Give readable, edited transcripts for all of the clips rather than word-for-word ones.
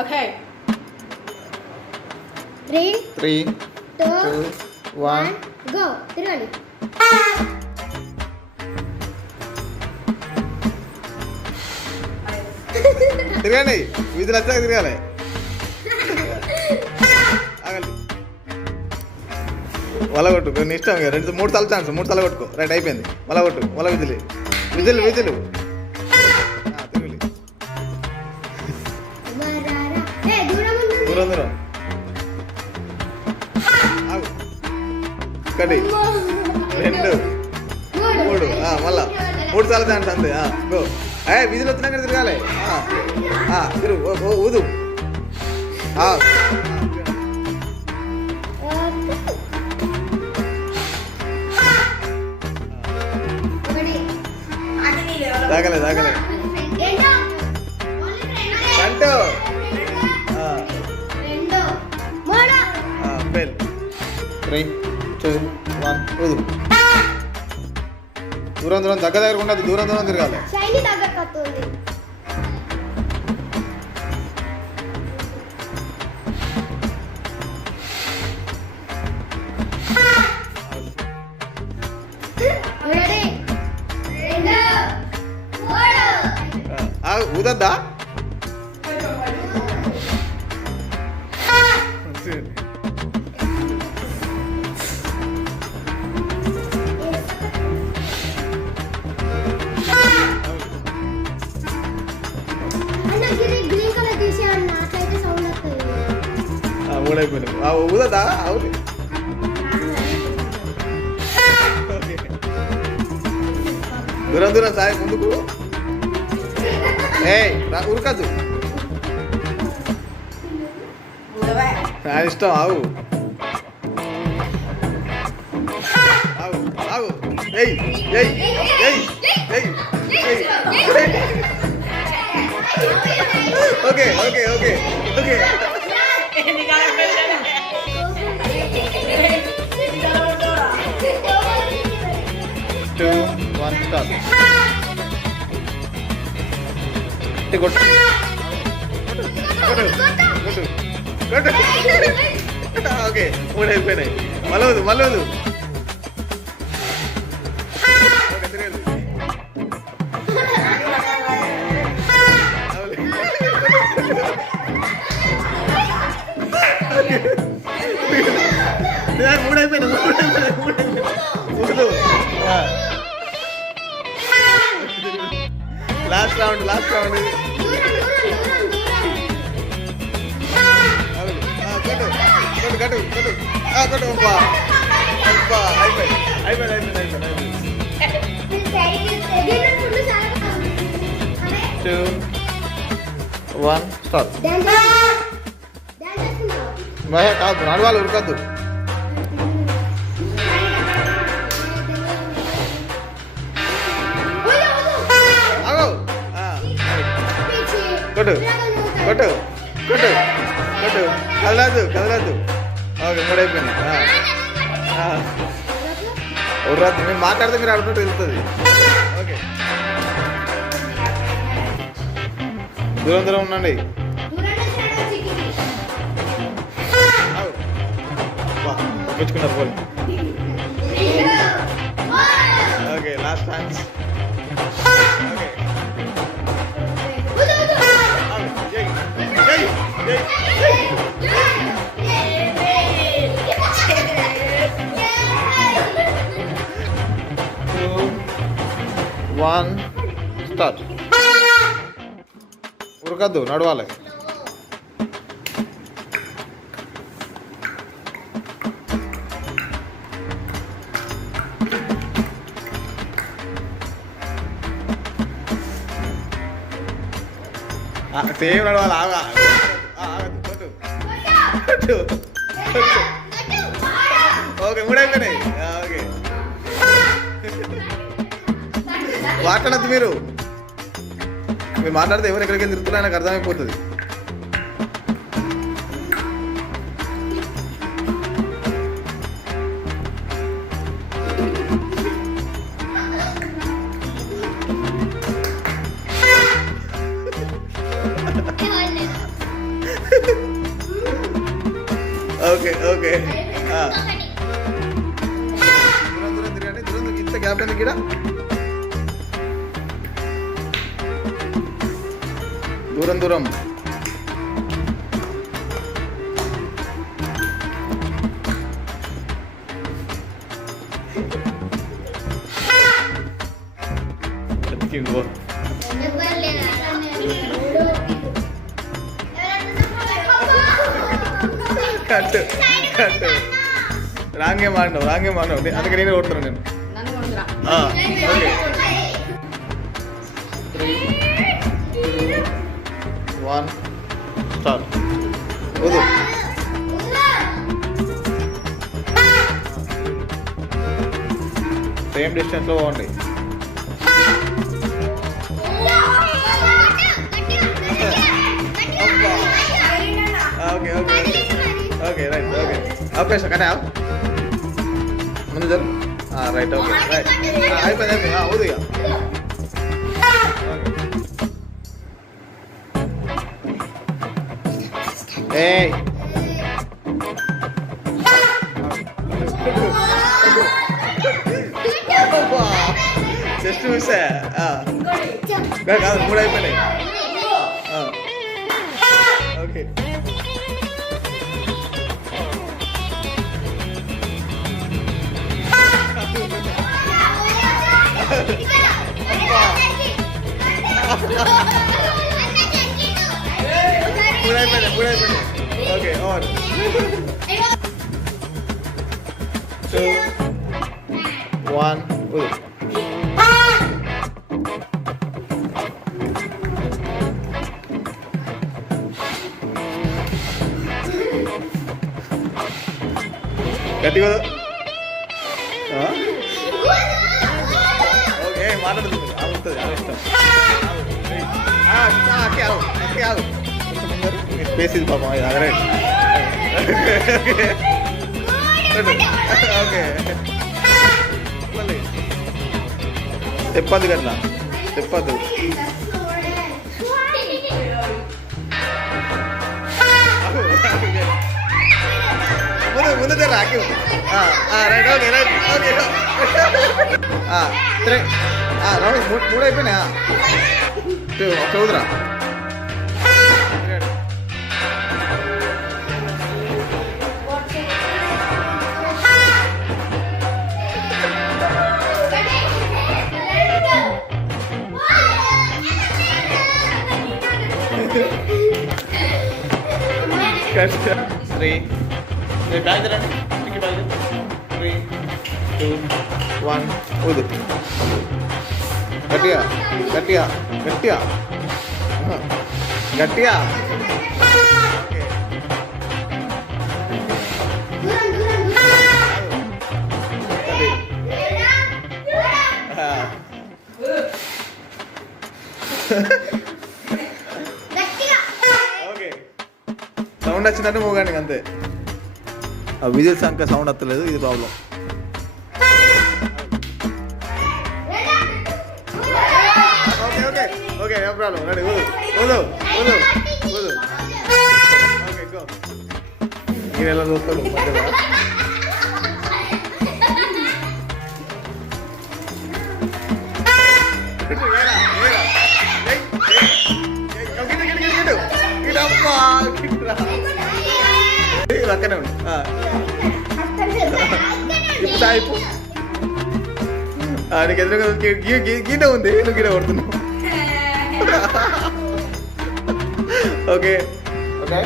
Okay 3 2 1 go తిరగండి. తిరగండి, వీధులు వచ్చాక తిరగాలి. ఆగండి, వల కొట్టు, నీ ఇష్టం. ఇక 2 3 సార్లు ఛాన్స్, 3 సార్లు కొట్టుకో. రైట్, అయిపోయింది. వల కొట్టు, వల విధులు విధులు విధులు తిరుగులి. దూరం దూరం. ఆగు. 1 2 3 మళ్ళా 3 సార్లు ఛాన్స్ అంతే. గో. విధులు వచ్చినాక తిరగాలి. తిరుగు, ఊదు. తాగలే తాగలే అంటూ బెల్ 3 2 1 ఊదు. దూరం దూరం దగ్గర దగ్గర ఉండదు, దూరం దూరం తిరగాలి. ఊదద్దా? ఊడైపోయినావు. ఊదద్దా? అవును. దూరం దూరం సాయి ముందుకు. ఉరకద్దు, నా ఇష్టం. ఆగు ఆగు ఆగు. ఏయ్ ఏయ్ ఏయ్ ఏయ్. Okay okay okay okay. 2 1 start. కొట్టు కొట్టు కొట్టు. ఓకే, 3 అయిపోయినాయి. మళ్ళీ మళ్ళీ మూడు అయిపోయినాయి. లాస్ట్ రౌండ్ కట్టు కట్టు కట్టు. అయిపోయింది. 2 1 స్టార్ట్. కాదు, నడవాలి, ఉరకద్దు. కొట్టు కొట్టు కొట్టు కొట్టు. కదలద్దు. ఓకే, 3 అయిపోయింది. ఉర్రద్దు. మేము మాట్లాడితే మీరు అడుగుతుంటే వెళ్తుంది. ఓకే, దూరం దూరం ఉండండి. తప్పించుకున్నారు పోలి. Okay, last chance. Okay, 2 1 start. ఉరకద్దు, నడవాలి. సేమ్ నడవాలి. ఓకే, 3 అయిపోయినాయి. ఓకే, మాట్లాడద్దు. మీరు మాట్లాడితే ఎవరు ఎక్కడికి తిరుగుతున్నా నాకు అర్థమైపోతుంది. ఓకే ఓకే దూరం దూరం తిరగండి దూరం ఇంత గ్యాప్ ఎందుకు ఇక్కడ దూరం దూరం కట్టు కట్టు రాంగే మాడినావు అందుకే నేనే కొడుతున్నాను నేను ఓకే 3, 2, 1 స్టార్ట్ వదు సేమ్ డిస్టెన్స్లో పోండి okay okay okay right okay అవకాశం కట్టే ముందు జరు రైట్ ఓకే రైట్ అయిపోయింది అవుదు ఇక ఏయ్ జస్ట్ మిస్ కాదు 3 అయిపోయినాయి ఓకే మూడు అయిపోయినాయి ఓకే ఆన్ 2, 1 గట్టిగా ఓకే మాట్లాడుతుంది అవుతుంది అది ఇష్టం స్పేస్ ఇది పాపం అదే ఓకే చెప్పద్దు కదా చెప్పద్దు ముందు రాకి right okay right okay round 3 అయిపోయినాయా చదువురా కష్టం 3 బ్యాగ్ రండి 3, 2, 1 ఊదు గట్టిగా గట్టిగా గట్టిగా గట్టిగా ఓకే సౌండ్ వచ్చినట్టు మోగాని అంతే ఆ విజిల్స్ అంక సౌండ్ వస్తలేదు ఇది problem okay okay okay no problem ready ఊదు ఓకే గో మీరు ఎలా చూస్తారు మధ్యలో పక్కనే ఉంది ఇప్పుడు సాయిపు నీకు ఎదురుగా గీట ఉంది నువ్వు గీట కొడుతున్నావు ఓకే ఓకే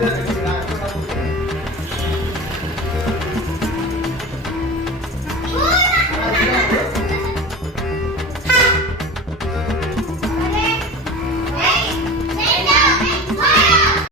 జర